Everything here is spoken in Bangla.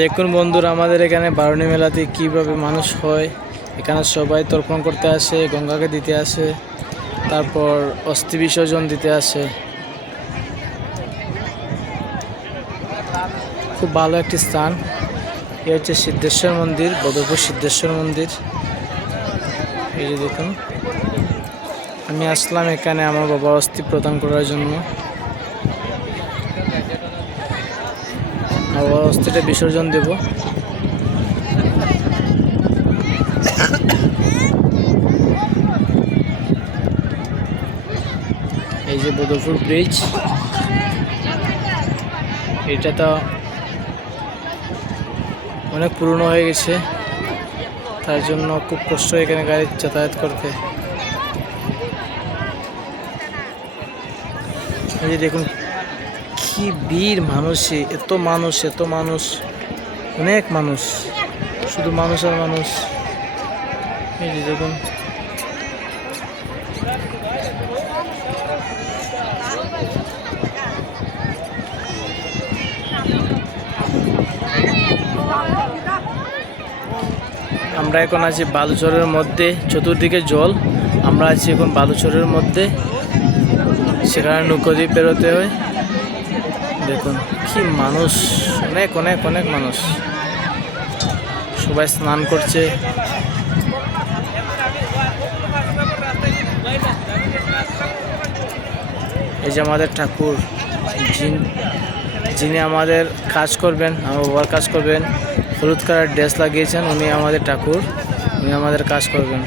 দেখুন বন্ধুরা, আমাদের এখানে বারুণী মেলাতে কীভাবে মানুষ হয়। এখানে সবাই তর্পণ করতে আসে, গঙ্গাকে দিতে আসে, তারপর অস্থি বিসর্জন দিতে আসে। খুব ভালো একটি স্থান। এ হচ্ছে সিদ্ধেশ্বর মন্দির, বদরপুর সিদ্ধেশ্বর মন্দির। এই যে দেখুন, আমি আসলাম এখানে আমার বাবার অস্থি প্রদান করার জন্য। আবার বিসর্জন দেব। এই যে বদরপুর ব্রিজ এটা তো অনেক পুরনো হয়ে গেছে। তার জন্য খুব কষ্ট এখানে গাড়ি যাতায়াত করতে। এই যে দেখুন কি ভিড় মানুষে এত মানুষ এত মানুষ, অনেক মানুষ, শুধু মানুষ আর মানুষ। এই যে দেখুন। আমরা এখন আছি বালুচরের মধ্যে, চতুর্দিকে জল। আমরা আছি এখন বালুচরের মধ্যে। সেখানে নৌকো দিয়ে পেরোতে হয়। দেখুন, কি মানুষ, অনেক অনেক অনেক মানুষ। সবাই স্নান করছে। এই যে আমাদের ঠাকুর, যিনি- আমাদের কাজ করবেন আমার বাবার কাজ করবেন, হলুদ কালার ড্রেস লাগিয়েছেন, উনি আমাদের ঠাকুর, উনি আমাদের কাজ করবেন।